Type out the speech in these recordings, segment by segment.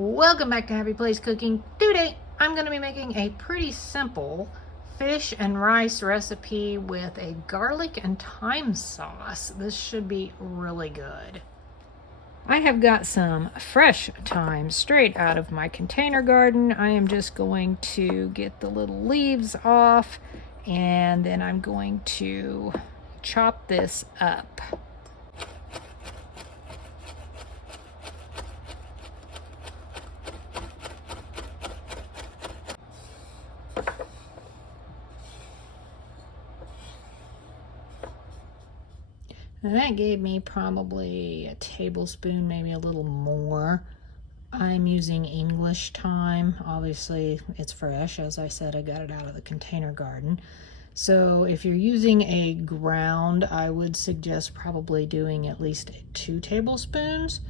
Welcome back to Happy Place Cooking. Today I'm going to be making a pretty simple fish and rice recipe with a garlic and thyme sauce. This should be really good. I have got some fresh thyme straight out of my container garden. I am just going to get the little leaves off and then I'm going to chop this up. And that gave me probably a tablespoon, maybe a little more. I'm using English thyme. Obviously, it's fresh. As I said, I got it out of the container garden. So if you're using a ground, I would suggest probably doing at least 2 tablespoons.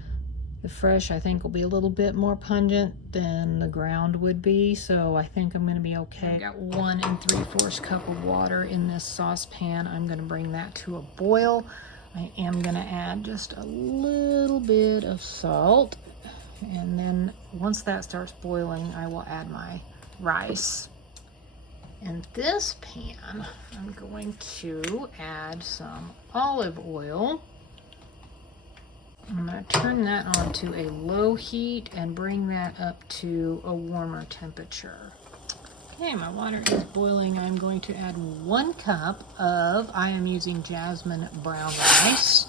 The fresh, I think, will be a little bit more pungent than the ground would be, so I think I'm going to be okay. I've got 1 3/4 cup of water in this saucepan. I'm going to bring that to a boil. I am going to add just a little bit of salt, and then once that starts boiling, I will add my rice. In this pan, I'm going to add some olive oil. I'm going to turn that on to a low heat and bring that up to a warmer temperature. Okay, my water is boiling. I'm going to add 1 cup of, I am using jasmine brown rice.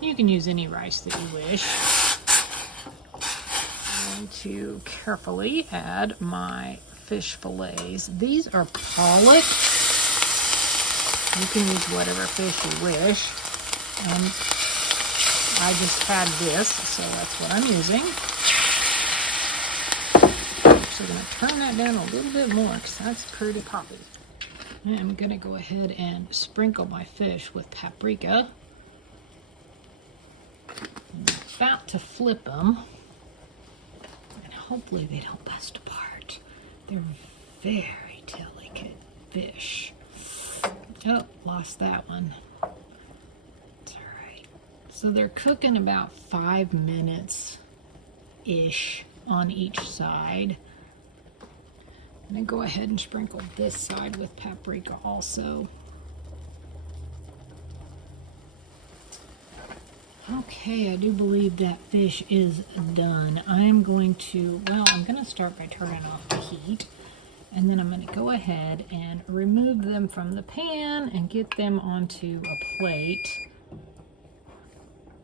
You can use any rice that you wish. I'm going to carefully add my fish fillets. These are pollock. You can use whatever fish you wish. I just had this, so that's what I'm using. I'm going to turn that down a little bit more because that's pretty poppy. And I'm going to go ahead and sprinkle my fish with paprika. I'm about to flip them, and hopefully they don't bust apart. They're very delicate fish. Oh, lost that one. It's all right. So they're cooking about 5 minutes-ish on each side. I'm going to go ahead and sprinkle this side with paprika also. Okay, I do believe that fish is done. I'm going to start by turning off the heat, and then I'm going to go ahead and remove them from the pan and get them onto a plate.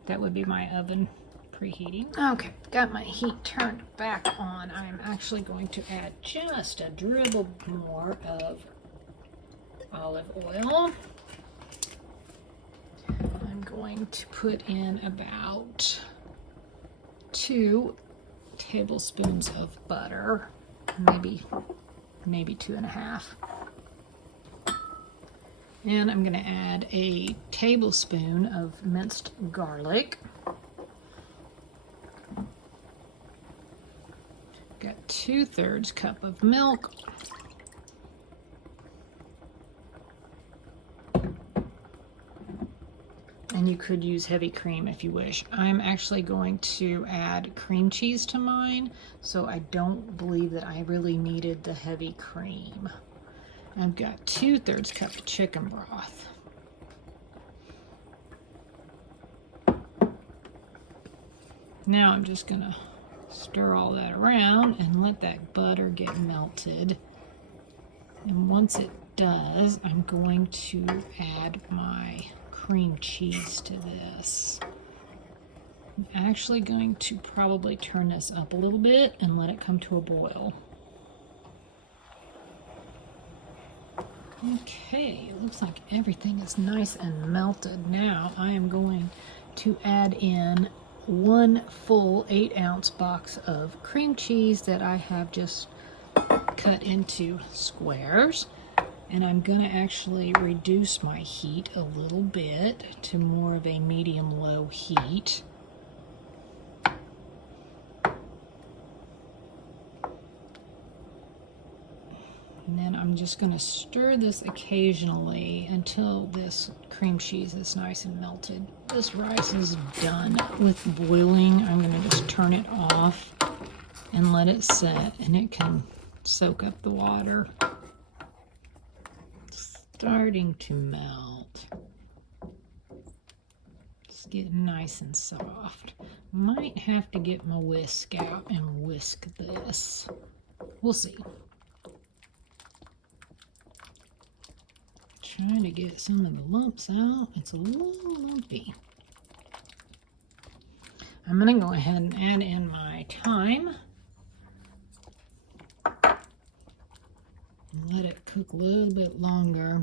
That would be my oven preheating. Okay, got my heat turned back on. I'm actually going to add just a dribble more of olive oil. I'm going to put in about 2 tablespoons of butter, maybe 2.5. And I'm going to add a tablespoon of minced garlic. Got 2/3 cup of milk. And you could use heavy cream if you wish. I'm actually going to add cream cheese to mine, so I don't believe that I really needed the heavy cream. I've got 2/3 cup of chicken broth. Now I'm just gonna stir all that around and let that butter get melted. And once it does, I'm going to add my cream cheese to this. I'm actually going to probably turn this up a little bit and let it come to a boil. Okay, it looks like everything is nice and melted. Now I am going to add in 1 full 8-ounce box of cream cheese that I have just cut into squares. And I'm going to actually reduce my heat a little bit to more of a medium-low heat. And then I'm just going to stir this occasionally until this cream cheese is nice and melted. This rice is done with boiling. I'm going to just turn it off. and let it set, and it can soak up the water. It's starting to melt. It's getting nice and soft. Might have to get my whisk out and whisk this. We'll see. Trying to get some of the lumps out. It's a little lumpy. I'm going to go ahead and add in my thyme. Let it cook a little bit longer.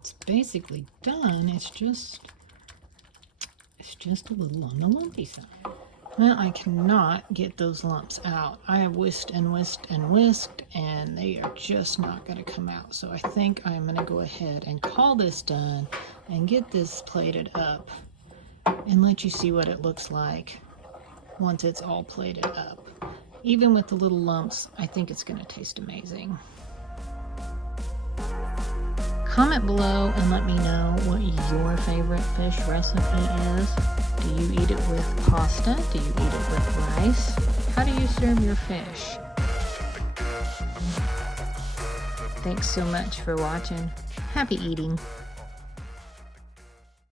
It's basically done. It's just a little on the lumpy side. Well, I cannot get those lumps out. I have whisked and whisked and whisked, and they are just not going to come out. So I think I'm going to go ahead and call this done and get this plated up and let you see what it looks like once it's all plated up. Even with the little lumps, I think it's going to taste amazing. Comment below and let me know what your favorite fish recipe is. Do you eat it with pasta? Do you eat it with rice? How do you serve your fish? Thanks so much for watching. Happy eating.